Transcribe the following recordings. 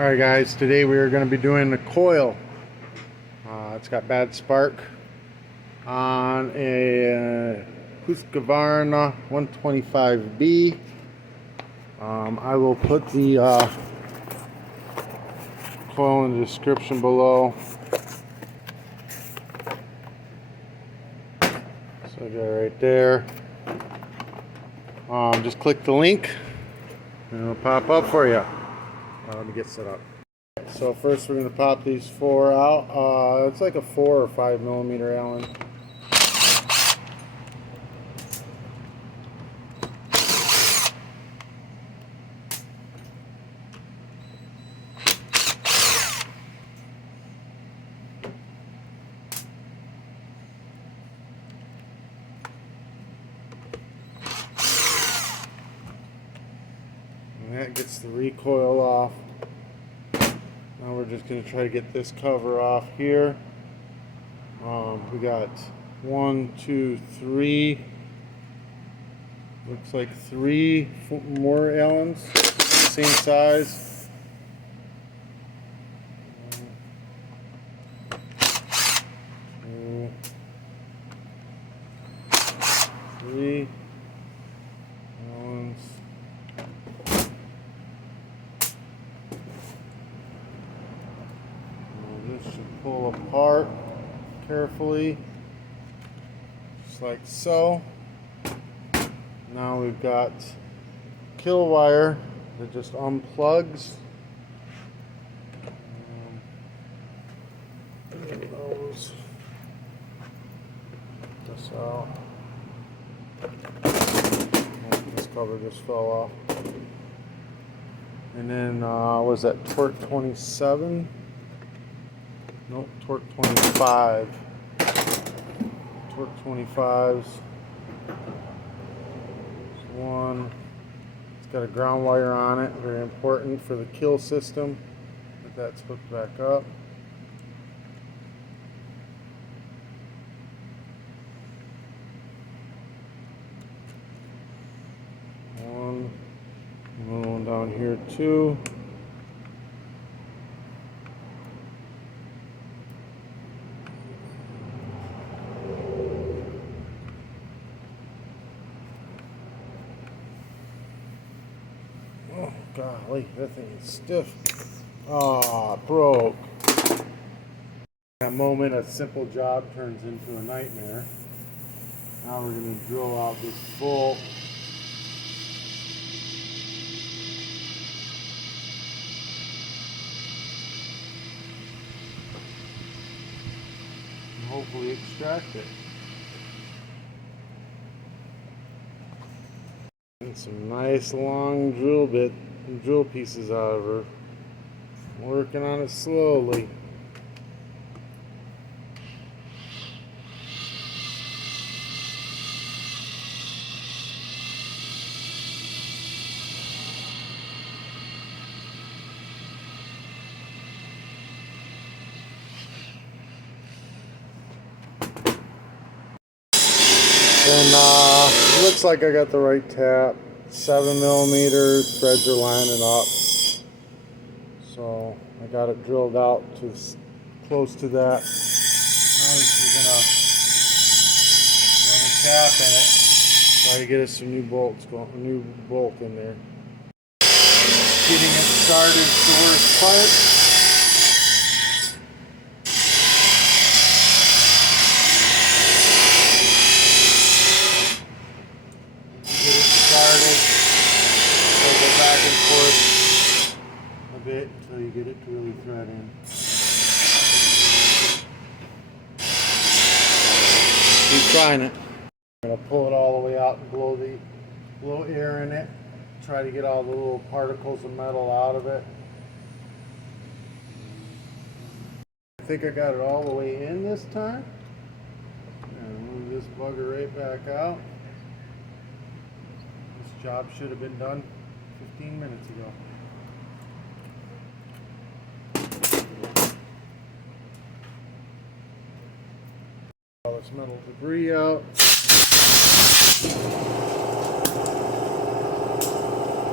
Alright guys, today we are going to be doing the coil. It's got bad spark on a Husqvarna 125B. I will put the coil in the description below. So I got it right there. Just click the link and it'll pop up for you. Let me get set up. So first we're going to pop these four out. It's like a 4 or 5 millimeter Allen. And that gets the recoil off. Now we're just going to try to get this cover off here. We got 1, 2, 3. Looks like 3 more Allens, same size. 1, 2, 3 Allens. This should pull apart carefully, just like so. Now we've got kill wire that just unplugs. Those. This out. This cover just fell off. And then was that torque 27? Nope, torque 25. Torque 25s. One. It's got a ground wire on it, very important for the kill system. But that's hooked back up. One. Another one down here too. Oh golly, that thing is stiff. Ah, broke. That moment, a simple job turns into a nightmare. Now we're going to drill out this bolt. And hopefully extract it. And some nice long drill pieces out of her. Working on it slowly. And looks like I got the right tap. 7 millimeter threads are lining up. So I got it drilled out to close to that. Now we're gonna run a tap in it. Try to get us some new bolts going, a new bolt in there. Getting it started is the worst part. Back and forth a bit until you get it to really thread in. Keep trying it. I'm going to pull it all the way out and blow air in it. Try to get all the little particles of metal out of it. I think I got it all the way in this time. And move this bugger right back out. This job should have been done 15 minutes ago. All this metal debris out.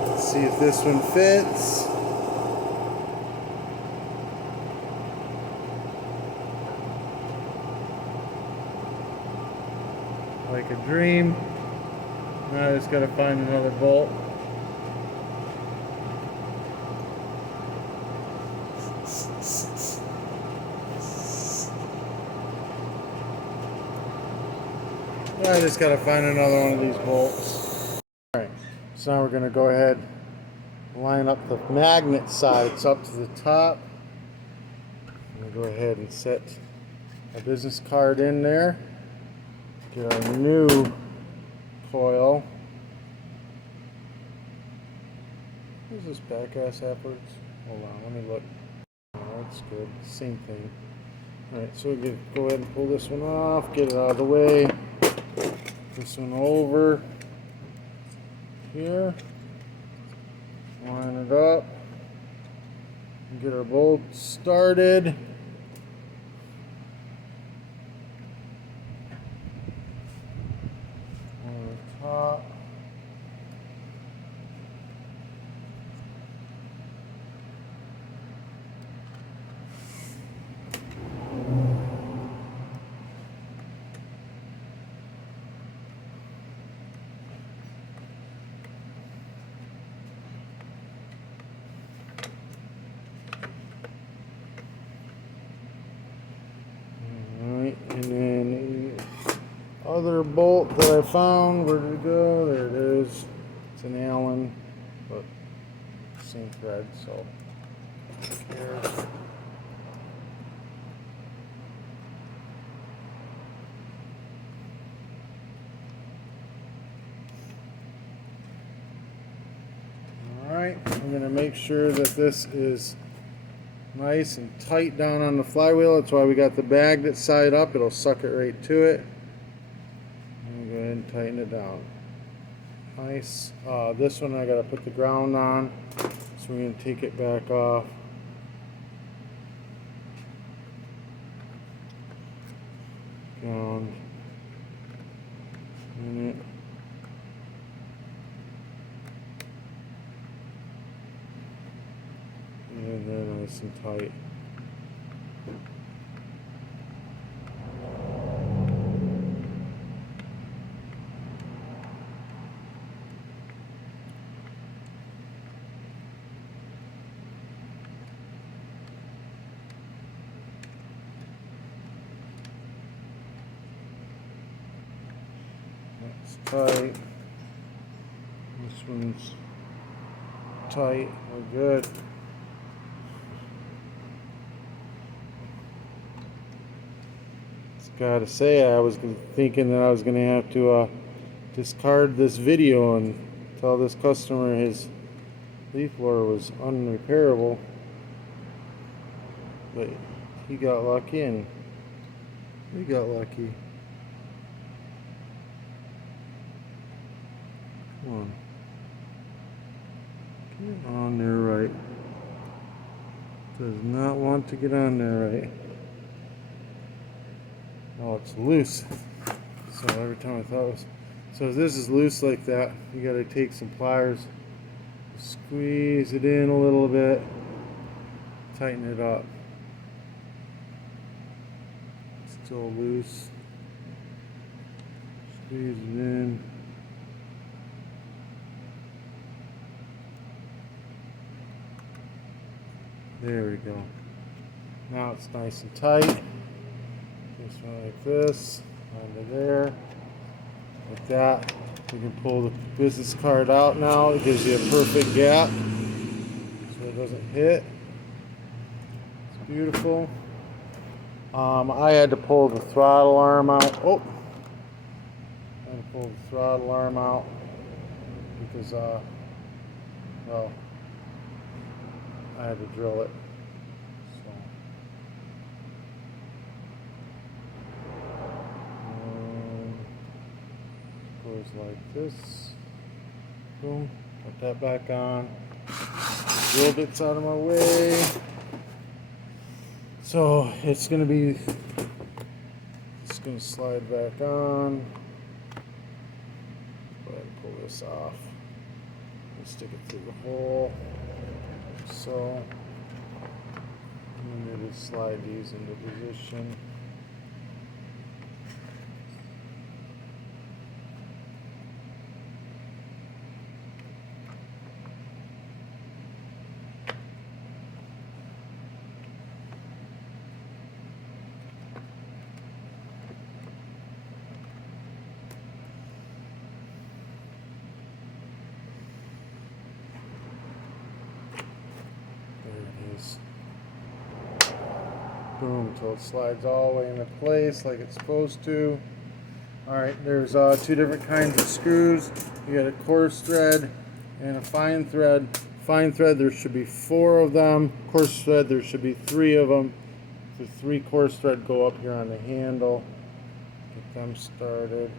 Let's see if this one fits. like a dream. Now I just gotta find another bolt. I just gotta find another one of these bolts. Alright, so now we're gonna go ahead and line up the magnet sides up to the top. I'm gonna go ahead and set a business card in there. Get our new coil. Is this back ass backwards? Hold on, let me look. Oh, that's good. Same thing. Alright, so we go ahead and pull this one off, get it out of the way. This one over here. Line it up. And get our bolt started. On the top. And then the other bolt that I found, where did it go? There it is. It's an Allen, but same thread, so who cares? Alright, I'm going to make sure that this is nice and tight down on the flywheel. That's why we got the bag that's side up. It'll suck it right to it. And go ahead and tighten it down. Nice. This one I got to put the ground on. So we're going to take it back off. Ground. In it. And then nice and tight. That's tight. This one's tight. We're good. Gotta say, I was thinking that I was gonna have to discard this video and tell this customer his leaf blower was unrepairable, but he got lucky and we got lucky. Come on, get on there right. Does not want to get on there right. Oh, it's loose. So every time I thought it was... So if this is loose like that, you gotta take some pliers, squeeze it in a little bit, tighten it up. It's still loose. Squeeze it in. There we go. Now it's nice and tight. Just like this, onto there. Like that. You can pull the business card out now. It gives you a perfect gap so it doesn't hit. It's beautiful. I had to pull the throttle arm out. Oh! I had to pull the throttle arm out because, well, I had to drill it. Like this. Boom. Put that back on. Drill bits out of my way. So it's going to be. It's going to slide back on. Go ahead and pull this off. And stick it through the hole. So. And then just slide these into position. Just boom till it slides all the way into place like it's supposed to. Alright, there's two different kinds of screws. You got a coarse thread and a fine thread. Fine thread, there should be 4 of them. Coarse thread, there should be 3 of them. The 3 coarse thread go up here on the handle. Get them started.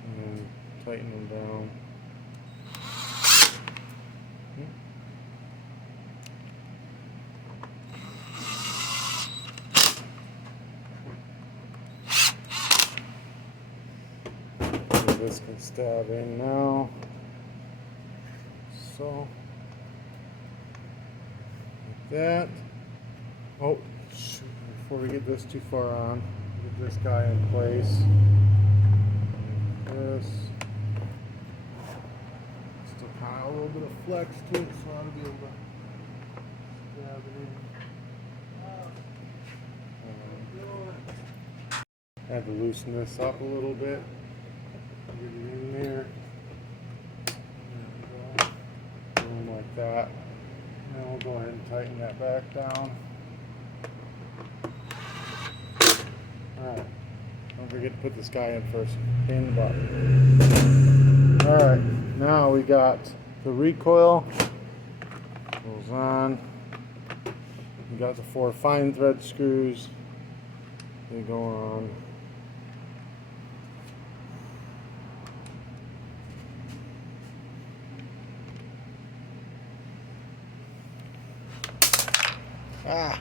And tighten them down. This can stab in now. So, like that. Oh, shoot, before we get this too far on, get this guy in place. This. Still kind of a little bit of flex to it, so I'll be able to stab it in. I had to loosen this up a little bit. Get it in there. Boom, like that. Now we'll go ahead and tighten that back down. Alright. Don't forget to put this guy in first. Pain in the butt. Alright, now we got the recoil. Goes on. We got the 4 fine thread screws. They go on. Ah.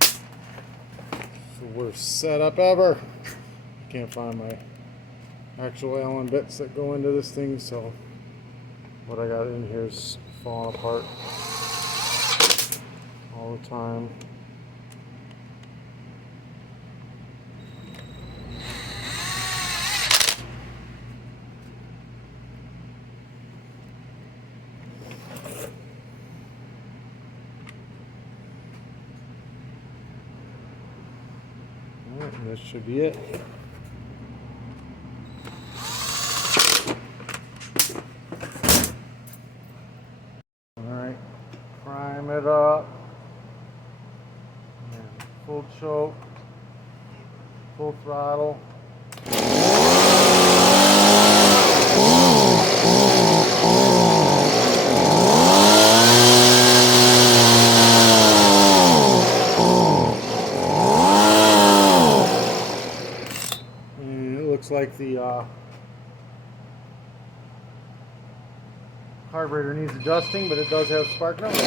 It's the worst setup ever. Can't find my actual Allen bits that go into this thing, so what I got in here is falling apart all the time. And this should be it. Alright, prime it up. And full choke, full throttle. Looks like the carburetor needs adjusting, but it does have spark notes.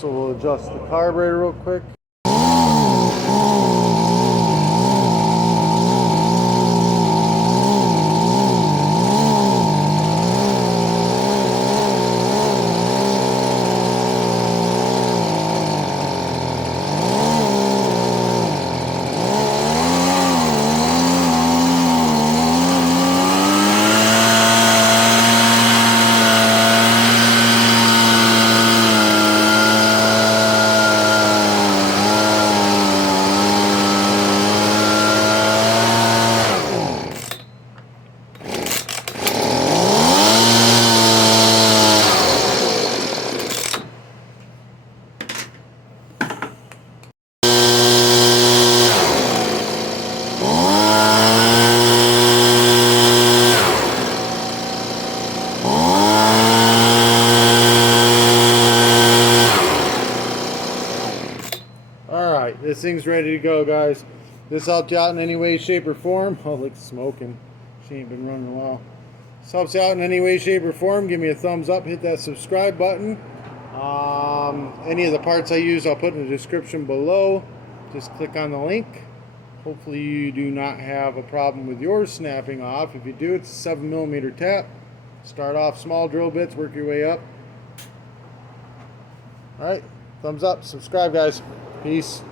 So we'll adjust the carburetor real quick. This thing's ready to go, guys. This helped you out in any way, shape, or form. Oh, look, smoking. She ain't been running a while. This helps you out in any way, shape, or form. Give me a thumbs up. Hit that subscribe button. Any of the parts I use, I'll put in the description below. Just click on the link. Hopefully you do not have a problem with yours snapping off. If you do, it's a 7mm tap. Start off small drill bits, work your way up. Alright, thumbs up, subscribe, guys. Peace.